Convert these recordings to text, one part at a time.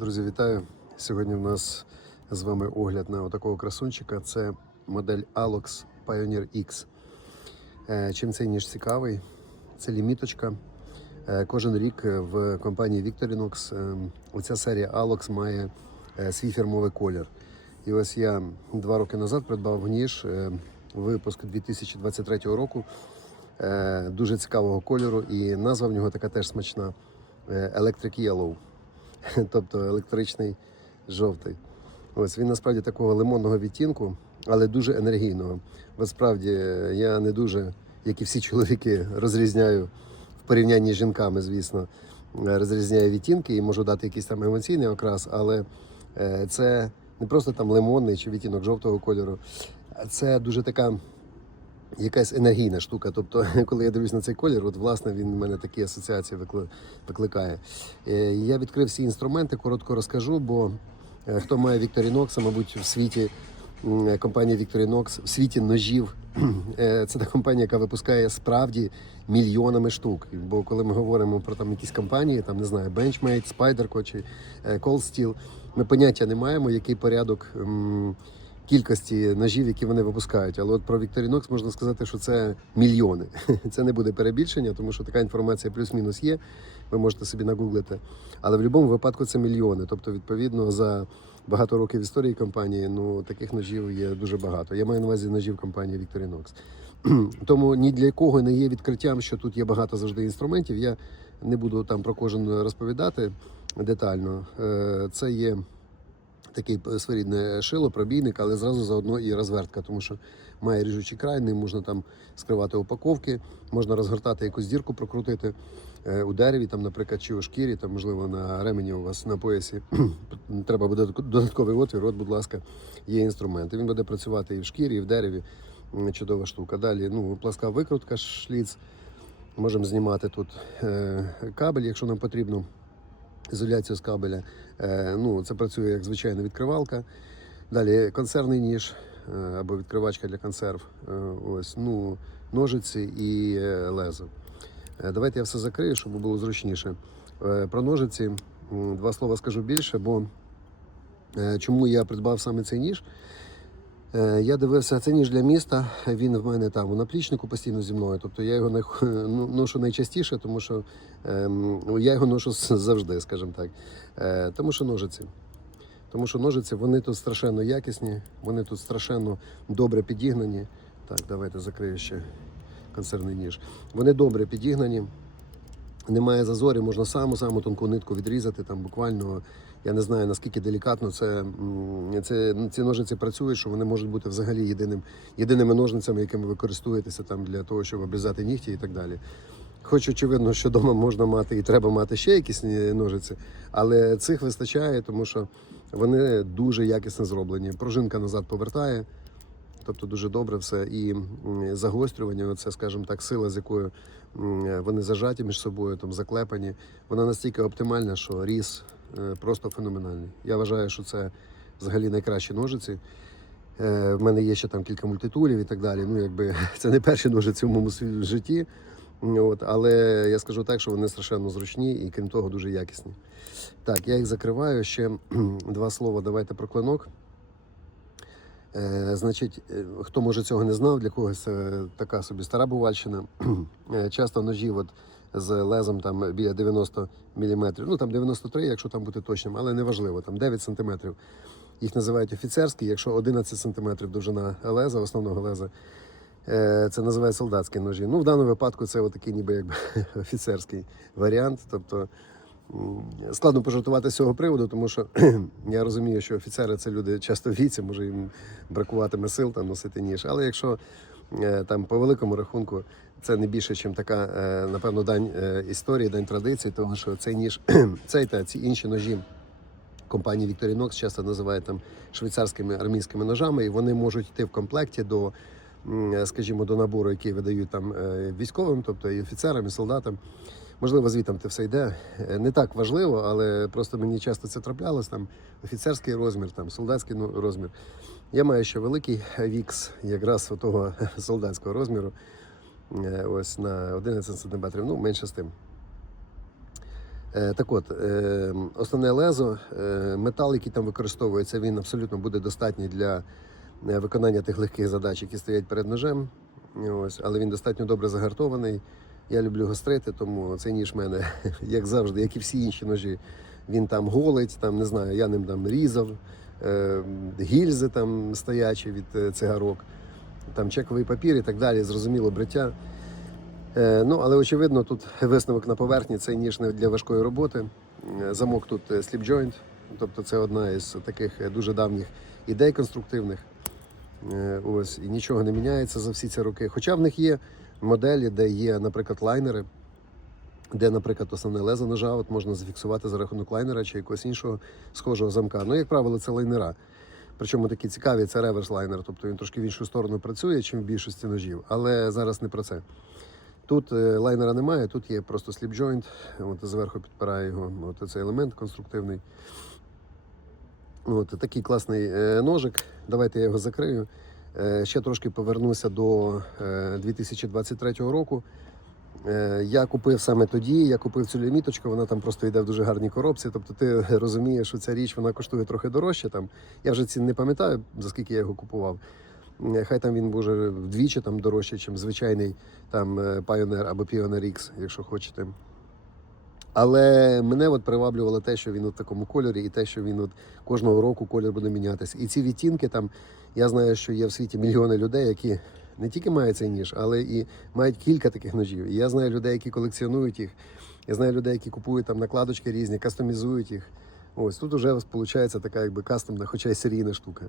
Друзі, вітаю! Сьогодні в нас з вами огляд на отакого красунчика. Це модель Alox Pioneer X. Е, Чим цей ніж цікавий? Це ліміточка. Е, Кожен рік в компанії Victorinox е, оця серія Alox має свій фірмовий колір. І ось я два роки назад придбав ніж випуск 2023 року. Дуже цікавого кольору, і назва в нього така теж смачна Electric Yellow. тобто електричний жовтий. Ось він насправді такого лимонного відтінку, але дуже енергійного. Бо справді я не дуже, як і всі чоловіки, розрізняю в порівнянні з жінками, звісно, розрізняю відтінки і можу дати якийсь там емоційний окрас, але е, це не просто там лимонний чи відтінок жовтого кольору, це дуже така якась енергійна штука. Тобто, коли я дивлюсь на цей колір, от власне він в мене такі асоціації викликає. Е, Я відкрив всі інструменти, коротко розкажу, бо е, хто має Victorinox, мабуть, в світі компанія Victorinox, в світі ножів. е, Це та компанія, яка випускає справді мільйонами штук. Бо коли ми говоримо про там якісь компанії, там не знаю, Benchmade, Spyderco чи е, Cold Steel, ми поняття не маємо, який порядок. Кількості ножів, які вони випускають. Але от про Victorinox можна сказати, що це мільйони. Це не буде перебільшення, тому що така інформація плюс-мінус є. Ви можете собі нагуглити. Але в будь-якому випадку це мільйони. Тобто, відповідно, за багато років історії компанії ну таких ножів є дуже багато. Я маю на увазі ножів компанії Victorinox. Тому ні для кого не є відкриттям, що тут є багато завжди інструментів. Я не буду там про кожен розповідати детально. Е, Це є такий своєрідне шило, пробійник, але зразу заодно і розвертка, тому що має ріжучий край, ним можна там скривати упаковки, можна розгортати якусь дірку, прокрутити е, у дереві, там, наприклад, чи у шкірі, там, можливо, на ремені у вас на поясі. Треба буде додатковий отвір. От, будь ласка, є інструменти. Він буде працювати і в шкірі, і в дереві. Чудова штука. Далі ну, пласка викрутка, шліц. Можемо знімати тут е, кабель, якщо нам потрібно ізоляцію з кабеля. Е, ну, це працює як звичайна відкривалка. Далі консервний ніж е, або відкривачка для консерв. Е, ось, ну, ножиці і лезо. Давайте я все закрию, щоб було зручніше. Про ножиці два слова скажу більше, бо чому я придбав саме цей ніж. Е, Я дивився, це ніж для міста. Він в мене там у наплічнику постійно зі мною. Тобто я його ну, ношу найчастіше, тому що ем, я його ношу завжди, скажімо так. Е, тому що ножиці. Тому що ножиці вони тут страшенно якісні, вони тут страшенно добре підігнані. Так, давайте закрию ще консервний ніж. Вони добре підігнані. Немає зазорів, можна саму саму тонку нитку відрізати. Там буквально я не знаю наскільки делікатно це, це ці ножиці працюють, що вони можуть бути взагалі єдиним, єдиними ножницями, якими ви користуєтеся там для того, щоб обрізати нігті і так далі. Хоч очевидно, що вдома можна мати і треба мати ще якісь ножиці, але цих вистачає, тому що вони дуже якісно зроблені. Пружинка назад повертає, тобто дуже добре все. І загострювання, це, скажімо так, сила, з якою вони зажаті між собою, там заклепані, вона настільки оптимальна, що різ просто феноменальний. Я вважаю, що це взагалі найкращі ножиці. Е, В мене є ще там кілька мультитулів і так далі. Ну, якби це не перші ножиці в моєму житті. От, але я скажу так, що вони страшенно зручні і крім того дуже якісні. Так, я їх закриваю. Ще два слова. Давайте про клинок. Е, значить, е, хто може цього не знав, для когось така собі стара бувальщина. Е, часто ножі от, з лезом там біля 90 мм, ну там 93, якщо там бути точним, але неважливо, там 9 см. Їх називають офіцерські, якщо 11 см довжина леза, основного леза, е, це називають солдатські ножі. Ну, в даному випадку це отакий ніби якби офіцерський варіант. Тобто складно пожартувати з цього приводу, тому що я розумію, що офіцери це люди часто віці, може їм бракуватиме сил там носити ніж. Але якщо там по великому рахунку це не більше, ніж така, е, напевно, дань е, історії, дань традиції, тому що цей ніж, цей та ці інші ножі компанії Victorinox часто називають там швейцарськими армійськими ножами, і вони можуть йти в комплекті до, скажімо, до набору, який видають там е, військовим, тобто і офіцерам, і солдатам. Можливо, звітом це все йде. Е, Не так важливо, але просто мені часто це траплялось. Там офіцерський розмір, там солдатський ну, розмір. Я маю ще великий вікс, якраз того солдатського розміру. Е, Ось на 11 см, ну менше з тим. Е, Так от, основне лезо, метал, який там використовується, він абсолютно буде достатній для виконання тих легких задач, які стоять перед ножем. Ось, але він достатньо добре загартований. Я люблю гострити, тому цей ніж в мене, як завжди, як і всі інші ножі, він там голить, там не знаю, я ним там різав, е, гільзи там стоячі від е, цигарок, там чековий папір і так далі, зрозуміло, бриття. Е, ну, але очевидно, тут висновок на поверхні цей ніж не для важкої роботи. Замок тут slip joint, тобто це одна із таких дуже давніх ідей конструктивних. Ось і нічого не міняється за всі ці роки. Хоча в них є моделі, де є, наприклад, лайнери, де, наприклад, основне лезо ножа от можна зафіксувати за рахунок лайнера чи якогось іншого схожого замка. Ну, як правило, це лайнера. Причому такі цікаві, це реверс лайнер, тобто він трошки в іншу сторону працює, чим в більшості ножів. Але зараз не про це. Тут е, лайнера немає, тут є просто от зверху підпирає його от цей елемент конструктивний. От такий класний е, ножик. Давайте я його закрию. Е, ще трошки повернуся до е, 2023 року. Е, я купив саме тоді, я купив цю ліміточку, вона там просто йде в дуже гарній коробці. Тобто ти розумієш, що ця річ вона коштує трохи дорожче. Там. Я вже ці не пам'ятаю, за скільки я його купував. Е, Хай там він може вдвічі там дорожче, ніж звичайний там е, Pioneer або Pioneer X, якщо хочете. Але мене от приваблювало те, що він у такому кольорі, і те, що він от кожного року колір буде мінятися. І ці відтінки там, я знаю, що є в світі мільйони людей, які не тільки мають цей ніж, але і мають кілька таких ножів. І я знаю людей, які колекціонують їх. Я знаю людей, які купують там накладочки різні, кастомізують їх. Ось тут вже виходить така якби кастомна, хоча й серійна штука.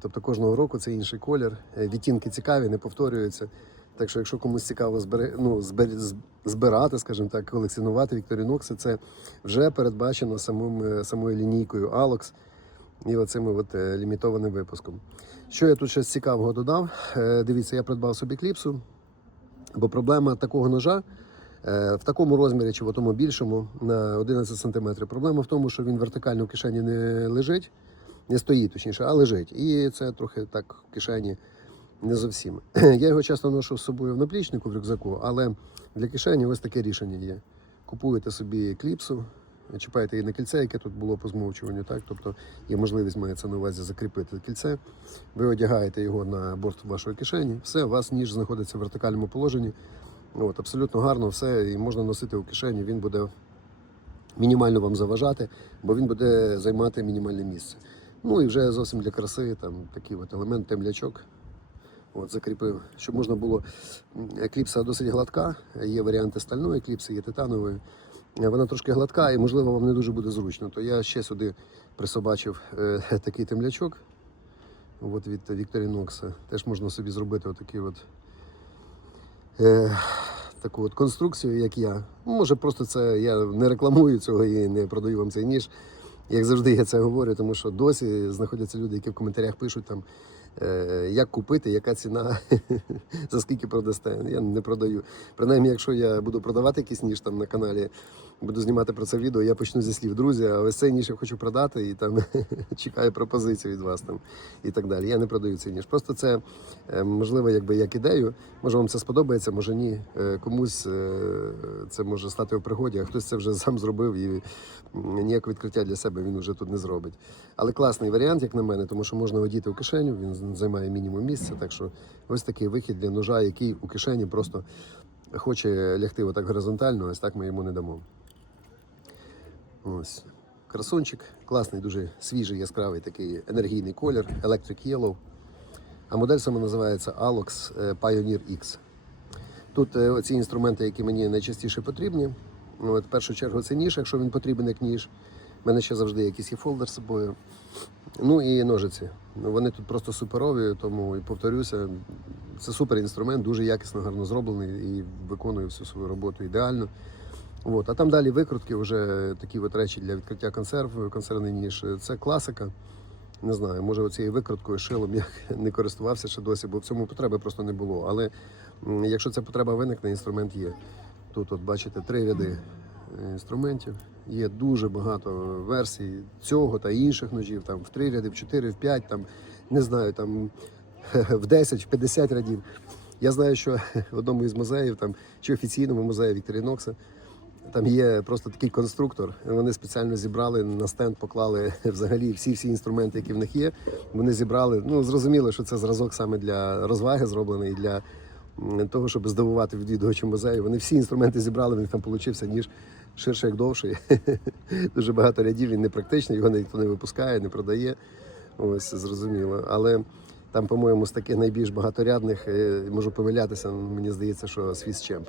Тобто кожного року це інший колір. Е, Відтінки цікаві, не повторюються. Так що, якщо комусь цікаво збере, ну, збер, збирати, скажімо так, колекціонувати Вікторінокси, це вже передбачено самим, е, самою лінійкою Alox і оцим от е, лімітованим випуском. Що я тут ще цікавого додав? Е, Дивіться, я придбав собі кліпсу, бо проблема такого ножа в такому розмірі чи в тому більшому на 11 см. Проблема в тому, що він вертикально в кишені не лежить, не стоїть точніше, а лежить. І це трохи так в кишені не зовсім. Я його часто ношу з собою в наплічнику в рюкзаку, але для кишені ось таке рішення є. Купуєте собі кліпсу, чіпаєте її на кільце, яке тут було по змовчуванню, так? Тобто є можливість мається на увазі закріпити кільце. Ви одягаєте його на борт вашої кишені, все, у вас ніж знаходиться в вертикальному положенні. От, абсолютно гарно все, і можна носити у кишені, він буде мінімально вам заважати, бо він буде займати мінімальне місце. Ну і вже зовсім для краси, там такий от елемент, темлячок. От, закріпив, щоб можна було. Кліпса досить гладка, є варіанти стальної кліпси, є титанової. Вона трошки гладка і, можливо, вам не дуже буде зручно. То я ще сюди присобачив е, такий темлячок от від Victorinox. Теж можна собі зробити отакий от, е, таку от конструкцію, як я. Може, просто це я не рекламую цього і не продаю вам цей ніж. Як завжди, я це говорю, тому що досі знаходяться люди, які в коментарях пишуть там, як купити, яка ціна, за скільки продасте. Я не продаю. Принаймні, якщо я буду продавати якийсь ніж там на каналі, буду знімати про це відео, я почну зі слів, друзі, а ось цей ніж я хочу продати і там чекаю пропозицію від вас там і так далі. Я не продаю цей ніж. Просто це е, можливо, якби як ідею. Може вам це сподобається, може ні. Е, Комусь е, це може стати в пригоді, а хтось це вже сам зробив і м, ніякого відкриття для себе він вже тут не зробить. Але класний варіант, як на мене, тому що можна одіти в кишеню, він займає мінімум місця. Так що ось такий вихід для ножа, який у кишені просто хоче лягти отак горизонтально, ось так ми йому не дамо. Ось. Красунчик, класний, дуже свіжий, яскравий такий енергійний колір, Electric Yellow. А модель саме називається Alox е, Pioneer X. Тут е, ці інструменти, які мені найчастіше потрібні. Ну, в першу чергу це ніж, якщо він потрібен як ніж. У мене ще завжди якийсь є фолдер з собою. Ну і ножиці. Ну, Вони тут просто суперові, тому і повторюся, це супер інструмент, дуже якісно, гарно зроблений і виконує всю свою роботу ідеально. От. А там далі викрутки, вже такі от речі для відкриття консерв, консервний ніж. Це класика. Не знаю, може оцією викруткою, шилом я не користувався ще досі, бо в цьому потреби просто не було. Але якщо ця потреба виникне, інструмент є. Тут, от бачите, три ряди е, інструментів. Є дуже багато версій цього та інших ножів, там в три ряди, в чотири, в п'ять, там не знаю, там в 10, в 50 рядів. Я знаю, що в одному із музеїв, там чи офіційному музеї Вікторінокса, Там є просто такий конструктор. Вони спеціально зібрали на стенд, поклали взагалі всі всі інструменти, які в них є. Вони зібрали. Ну зрозуміло, що це зразок саме для розваги зроблений для того, щоб здивувати відвідувачів музею. Вони всі інструменти зібрали. В них там получився ніж ширше, як довший. Дуже багато рядів. Він непрактичний, його ніхто не випускає, не продає. Ось зрозуміло. Але там, по-моєму, з таких найбільш багаторядних е, можу помилятися. Мені здається, що свіс-чемп.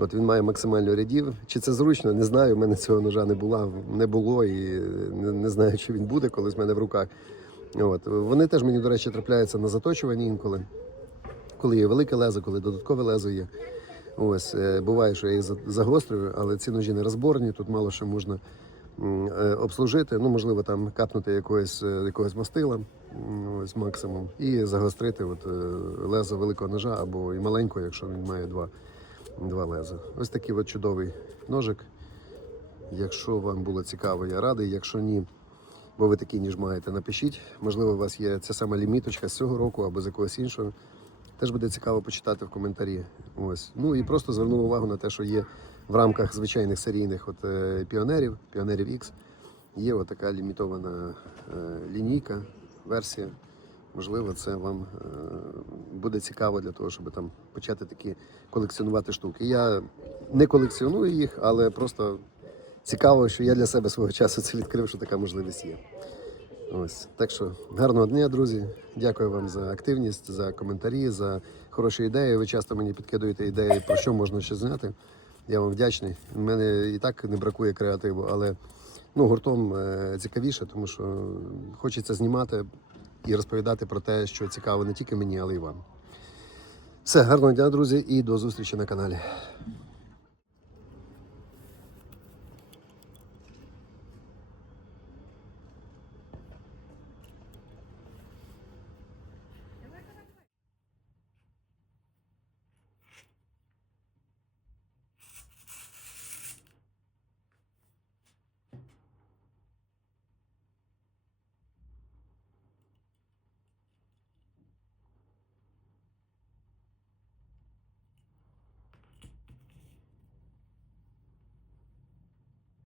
От він має максимально рядів. Чи це зручно? Не знаю. У мене цього ножа не було, не було і не, не знаю, чи він буде колись в мене в руках. От. Вони теж мені, до речі, трапляються на заточуванні інколи. Коли є велике лезо, коли додаткове лезо є. Ось е, буває, що я їх загострюю, але ці ножі не розборні, тут мало що можна е, обслужити. Ну, можливо, там капнути якогось, е, якогось мастила, ось максимум, і загострити от, лезо великого ножа або і маленького, якщо він має два, два леза. Ось такий от чудовий ножик. Якщо вам було цікаво, я радий. Якщо ні, бо ви такий ніж маєте, напишіть. Можливо, у вас є ця сама ліміточка з цього року або з якогось іншого. Теж буде цікаво почитати в коментарі. Ось. Ну і просто звернув увагу на те, що є в рамках звичайних серійних от, е, піонерів, піонерів X, є така лімітована е, лінійка, версія. Можливо, це вам е, буде цікаво для того, щоб там почати такі колекціонувати штуки. Я не колекціоную їх, але просто цікаво, що я для себе свого часу це відкрив, що така можливість є. Ось так що гарного дня, друзі. Дякую вам за активність, за коментарі, за хороші ідеї. Ви часто мені підкидуєте ідеї, про що можна ще зняти. Я вам вдячний. У мене і так не бракує креативу, але ну, гуртом е, цікавіше, тому що хочеться знімати і розповідати про те, що цікаво не тільки мені, але й вам. Все, гарного дня, друзі, і до зустрічі на каналі.